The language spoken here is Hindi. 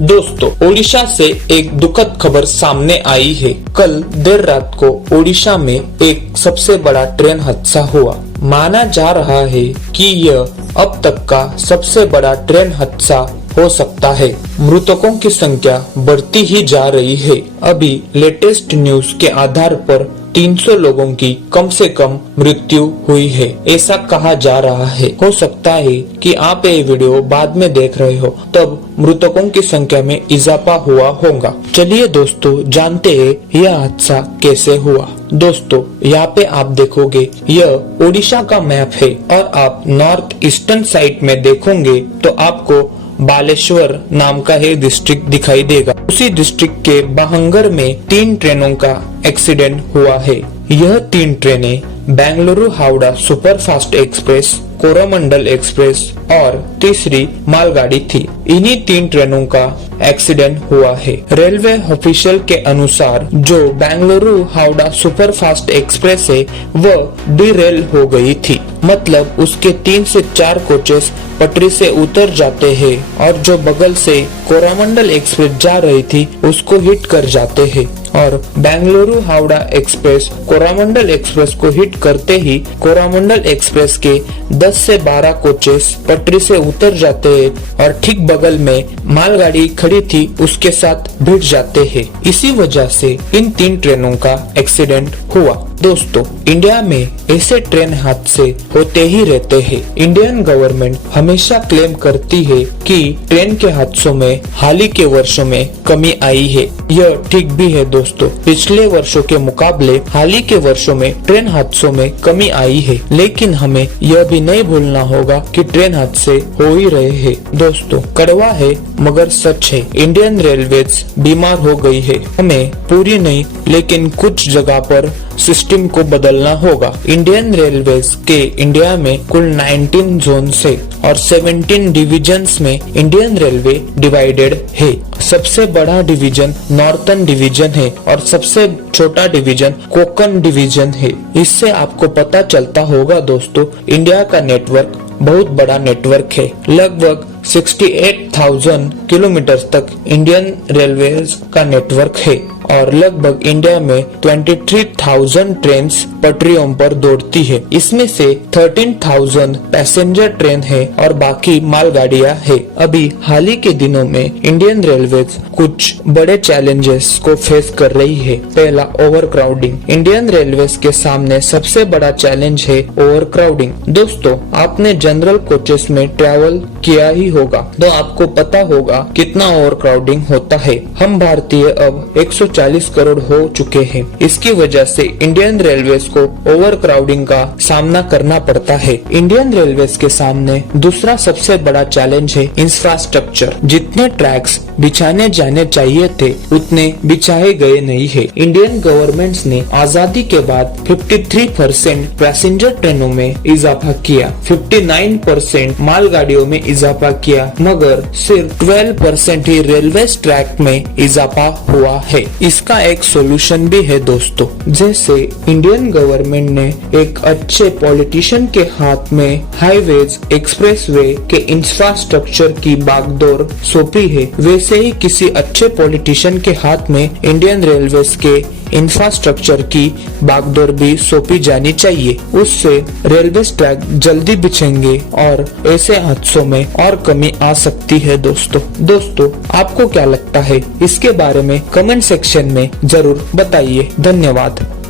दोस्तों, ओडिशा से एक दुखद खबर सामने आई है। कल देर रात को ओडिशा में एक सबसे बड़ा ट्रेन हादसा हुआ। माना जा रहा है कि यह अब तक का सबसे बड़ा ट्रेन हादसा हो सकता है। मृतकों की संख्या बढ़ती ही जा रही है। अभी लेटेस्ट न्यूज के आधार पर 300 लोगों की कम से कम मृत्यु हुई है, ऐसा कहा जा रहा है। हो सकता है कि आप ये वीडियो बाद में देख रहे हो, तब मृतकों की संख्या में इजाफा हुआ होगा। चलिए दोस्तों, जानते हैं यह हादसा कैसे हुआ। दोस्तों, यहाँ पे आप देखोगे यह ओडिशा का मैप है और आप नॉर्थ ईस्टर्न साइड में देखोगे तो आपको बालेश्वर नाम का एक डिस्ट्रिक्ट दिखाई देगा। उसी डिस्ट्रिक्ट के बाहंगर में 3 ट्रेनों का एक्सीडेंट हुआ है। यह 3 ट्रेनें Bengaluru Howrah superfast express, Coromandel express और तीसरी मालगाड़ी थी। इन्हीं 3 ट्रेनों का एक्सीडेंट हुआ है। रेलवे ऑफिशियल के अनुसार जो बेंगलुरु हावड़ा सुपरफास्ट एक्सप्रेस है वह डिरेल हो गई थी, मतलब उसके 3 से 4 कोचेस पटरी से उतर जाते हैं और जो बगल से कोरोमंडल एक्सप्रेस जा रही थी उसको हिट कर जाते हैं और बेंगलुरु हावड़ा एक्सप्रेस कोरोमंडल एक्सप्रेस को हिट करते ही कोरोमंडल एक्सप्रेस के 10 से 12 कोचेस पटरी से उतर जाते हैं और ठीक बगल में मालगाड़ी खड़ी थी उसके साथ भिड़ जाते हैं। इसी वजह से इन 3 ट्रेनों का एक्सीडेंट हुआ। दोस्तों, इंडिया में ऐसे ट्रेन हादसे होते ही रहते हैं। इंडियन गवर्नमेंट हमेशा क्लेम करती है कि ट्रेन के हादसों में हाल ही के वर्षों में कमी आई है। यह ठीक भी है दोस्तों, पिछले वर्षों के मुकाबले हाल ही के वर्षों में ट्रेन हादसों में कमी आई है, लेकिन हमें यह भी नहीं भूलना होगा कि ट्रेन हादसे हो ही रहे हैं। दोस्तों, कड़वा है मगर सच है, इंडियन रेलवेज बीमार हो गई है। हमें पूरी नहीं लेकिन कुछ जगह पर सिस्टम को बदलना होगा। इंडियन रेलवेज के इंडिया में कुल 19 जोन है और 17 डिविजन्स में इंडियन रेलवे डिवाइडेड है। सबसे बड़ा डिवीजन नॉर्थर्न डिवीजन है और सबसे छोटा डिवीजन कोकन डिवीजन है। इससे आपको पता चलता होगा दोस्तों, इंडिया का नेटवर्क बहुत बड़ा नेटवर्क है। लगभग 68,000 किलोमीटर तक इंडियन रेलवेज का नेटवर्क है और लगभग इंडिया में 23,000 ट्रेन पटरियों पर दौड़ती है। इसमें से 13,000 पैसेंजर ट्रेन है और बाकी मालगाड़ियां है। अभी हाल ही के दिनों में इंडियन रेलवेज कुछ बड़े चैलेंजेस को फेस कर रही है। पहला, ओवरक्राउडिंग। इंडियन रेलवेज के सामने सबसे बड़ा चैलेंज है ओवरक्राउडिंग। दोस्तों, आपने जनरल कोचेस में ट्रैवल किया ही होगा तो आपको पता होगा कितना ओवरक्राउडिंग होता है। हम भारतीय अब 140 करोड़ हो चुके हैं। इसकी वजह से इंडियन रेलवेज को ओवरक्राउडिंग का सामना करना पड़ता है। इंडियन रेलवेज के सामने दूसरा सबसे बड़ा चैलेंज है इंफ्रास्ट्रक्चर। जितने ट्रैक्स बिछाने जाने चाहिए थे उतने बिछाए गए नहीं है। इंडियन गवर्नमेंट ने आजादी के बाद 53% पैसेंजर ट्रेनों में इजाफा किया, 59% मालगाड़ियों में इजाफा किया, मगर सिर्फ 12% ही रेलवे ट्रैक में इजाफा हुआ है। इसका एक सोल्यूशन भी है दोस्तों, जैसे इंडियन गवर्नमेंट ने एक अच्छे पॉलिटिशियन के हाथ में हाईवेज एक्सप्रेसवे के इंफ्रास्ट्रक्चर की बागडोर सौंपी है, वैसे ही किसी अच्छे पॉलिटिशियन के हाथ में इंडियन रेलवेज के इंफ्रास्ट्रक्चर की बागडोर भी सौंपी जानी चाहिए। उससे रेलवे ट्रैक जल्दी बिछेंगे और ऐसे हादसों में और कमी आ सकती है। दोस्तों, आपको क्या लगता है इसके बारे में कमेंट सेक्शन में जरूर बताइए। धन्यवाद।